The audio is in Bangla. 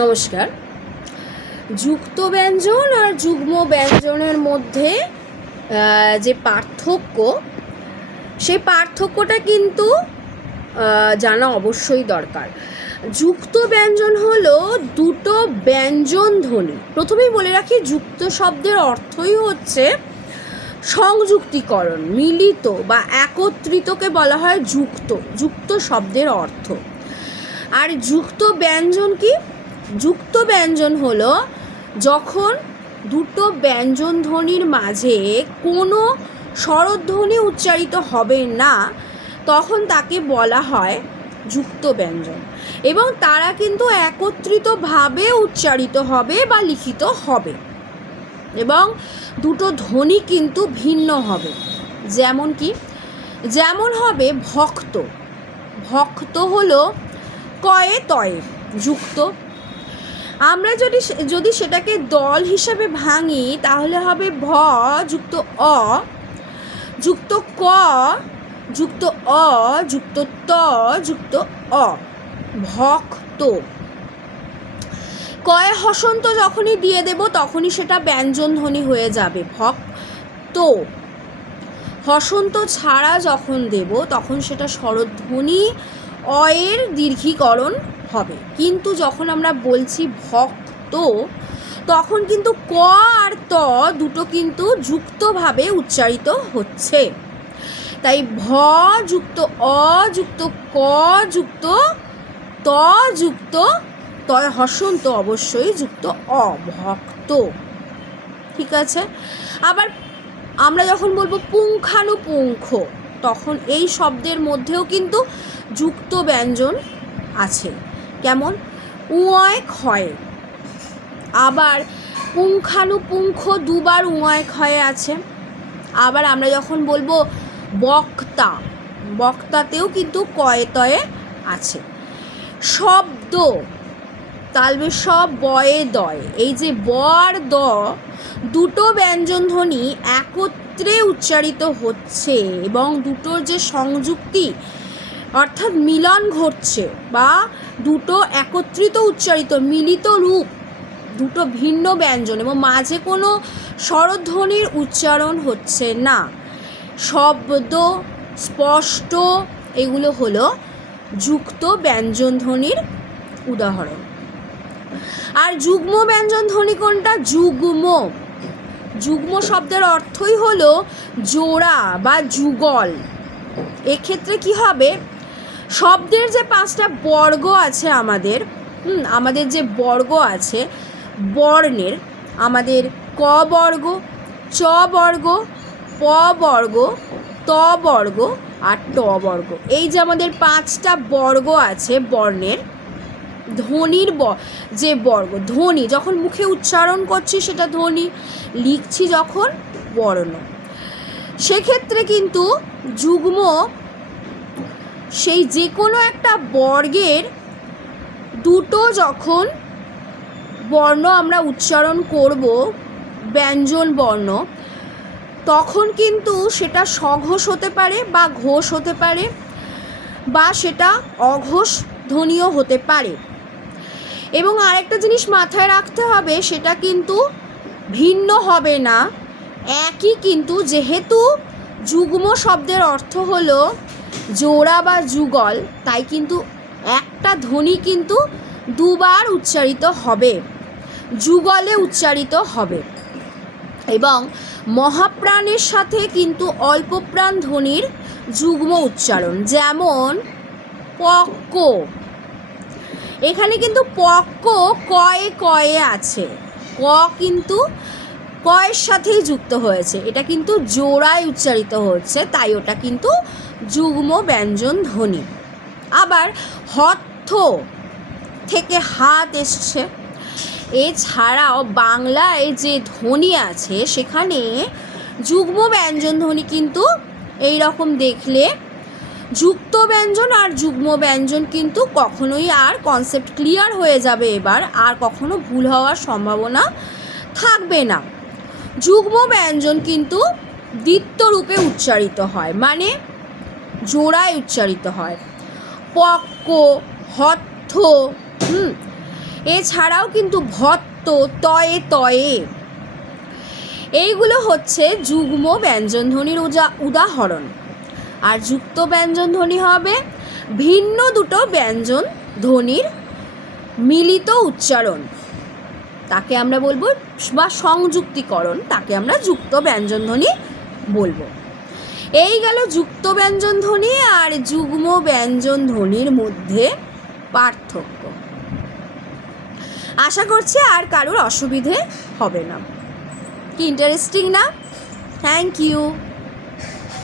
নমস্কার। যুক্ত ব্যঞ্জন আর যুগ্ম ব্যঞ্জনের মধ্যে যে পার্থক্য, সেই পার্থক্যটা কিন্তু জানা অবশ্যই দরকার। যুক্ত ব্যঞ্জন হলো দুটো ব্যঞ্জন ধ্বনি। প্রথমেই বলে রাখি, যুক্ত শব্দের অর্থই হচ্ছে সংযুক্তিকরণ, মিলিত বা একত্রিতকে বলা হয় যুক্ত। যুক্ত শব্দের অর্থ। আর যুক্ত ব্যঞ্জন কি? যুক্ত ব্যঞ্জন হলো যখন দুটো ব্যঞ্জন ধ্বনির মাঝে কোনো স্বরধ্বনি উচ্চারিত হবে না, তখন তাকে বলা হয় যুক্ত ব্যঞ্জন, এবং তারা কিন্তু একত্রিতভাবে উচ্চারিত হবে বা লিখিত হবে, এবং দুটো ধ্বনি কিন্তু ভিন্ন হবে। যেমন কি? যেমন হবে ভক্ত। ভক্ত হলো কয়ে তয়ে যুক্ত। আমরা যদি সেটাকে দল হিসাবে ভাঙি, তাহলে হবে ভ যুক্ত অ যুক্ত ক যুক্ত অ যুক্ত ত যুক্ত অ, ভক্ত। কয়ে হসন্ত যখনই দিয়ে দেব, তখনই সেটা ব্যঞ্জন ধ্বনি হয়ে যাবে, ভক্ত। হসন্ত ছাড়া যখন দেব, তখন সেটা স্বরধ্বনি অয়ের দীর্ঘীকরণ হবে। কিন্তু যখন আমরা বলছি ভক্ত, তখন কিন্তু ক আর ত দুটো কিন্তু যুক্তভাবে উচ্চারিত হচ্ছে। তাই ভ যুক্ত অ যুক্ত ক যুক্ত ত যুক্ত তয় হসন্ত অবশ্যই যুক্ত অ, ভক্ত। ঠিক আছে? আবার আমরা যখন বলবো পুঙ্খানুপুঙ্খ, তখন এই শব্দের মধ্যেও কিন্তু যুক্ত ব্যঞ্জন আছে। কেমন? উঁয় ক্ষয়ে। আবার পুঙ্খানুপুঙ্খ দুবার উঁয় ক্ষয়ে আছে। আবার আমরা যখন বলবো বক্তা, বক্তাতেও কিন্তু কয়ে তয়ে আছে। শব্দ, তালবে সব বয়ে দয়, এই যে ব আর দ দুটো ব্যঞ্জন ধ্বনি একত্রে উচ্চারিত হচ্ছে, এবং দুটোর যে সংযুক্তি অর্থাৎ মিলন ঘটছে, বা দুটো একত্রিত উচ্চারিত মিলিত রূপ, দুটো ভিন্ন ব্যঞ্জন, এবং মাঝে কোনো স্বরধ্বনির উচ্চারণ হচ্ছে না, শব্দ স্পষ্ট, এগুলো হলো যুক্ত ব্যঞ্জন ধ্বনির উদাহরণ। আর যুগ্ম ব্যঞ্জন ধ্বনি কোনটা? যুগ্ম। যুগ্ম শব্দের অর্থই হলো জোড়া বা যুগল। এক্ষেত্রে কি হবে? শব্দের যে 5টা বর্গ আছে আমাদের যে বর্গ আছে বর্ণের, আমাদের ক বর্গ, চ বর্গ, প বর্গ, ত বর্গ আর ট বর্গ, এই যে আমাদের 5টা বর্গ আছে বর্ণের, ধ্বনির যে বর্গ, ধ্বনি যখন মুখে উচ্চারণ করছি সেটা ধ্বনি, লিখছি যখন বর্ণ। সেক্ষেত্রে কিন্তু যুগ্ম সেই যে কোনো একটা বর্গের দুটো যখন বর্ণ আমরা উচ্চারণ করব, ব্যঞ্জন বর্ণ, তখন কিন্তু সেটা সঘোষ হতে পারে বা ঘোষ হতে পারে, বা সেটা অঘোষ ধ্বনিও হতে পারে। এবং আরেকটা জিনিস মাথায় রাখতে হবে, সেটা কিন্তু ভিন্ন হবে না, একই কিন্তু, যেহেতু যুগ্ম শব্দের অর্থ হলো জোড়া বা যুগল, তাই কিন্তু একটা ধ্বনি কিন্তু দুবার উচ্চারিত হবে, যুগলে উচ্চারিত হবে। এবং মহাপ্রাণের সাথে কিন্তু অল্পপ্রাণ ধ্বনির যুগ্ম উচ্চারণ, যেমন পক্ক। এখানে কিন্তু পক্ক কয়ে কয়ে আছে, ক কিন্তু কয়ের সাথেই যুক্ত হয়েছে, এটা কিন্তু জোড়ায় উচ্চারিত হচ্ছে, তাই ওটা কিন্তু যুগ্ম ব্যঞ্জন ধ্বনি। আবার হথ থেকে হাত এসছে। এছাড়াও বাংলায় যে ধ্বনি আছে, সেখানে যুগ্ম ব্যঞ্জন ধ্বনি কিন্তু এই রকম দেখলে যুক্ত ব্যঞ্জন আর যুগ্ম ব্যঞ্জন কিন্তু কখনোই, আর কনসেপ্ট ক্লিয়ার হয়ে যাবে এবার, আর কখনো ভুল হওয়ার সম্ভাবনা থাকবে না। যুগ্ম ব্যঞ্জন কিন্তু দ্বিত্ব রূপে উচ্চারিত হয়, মানে জোড়ায় উচ্চারিত হয়। পক্ক, হথ, এছাড়াও কিন্তু ভত্ত, তয়ে তয়ে, এইগুলো হচ্ছে যুগ্ম ব্যঞ্জনধ্বনির উদাহরণ। আর যুক্ত ব্যঞ্জনধ্বনি হবে ভিন্ন দুটো ব্যঞ্জন ধ্বনির মিলিত উচ্চারণ, তাকে আমরা বলবো, বা সংযুক্তিকরণ, তাকে আমরা যুক্ত ব্যঞ্জনধ্বনি বলবো। এই গেল যুক্ত ব্যঞ্জনধ্বনি আর যুগ্ম ব্যঞ্জনধ্বনির মধ্যে পার্থক্য। আশা করছি আর কারোর অসুবিধে হবে না। কি ইন্টারেস্টিং না? Thank you.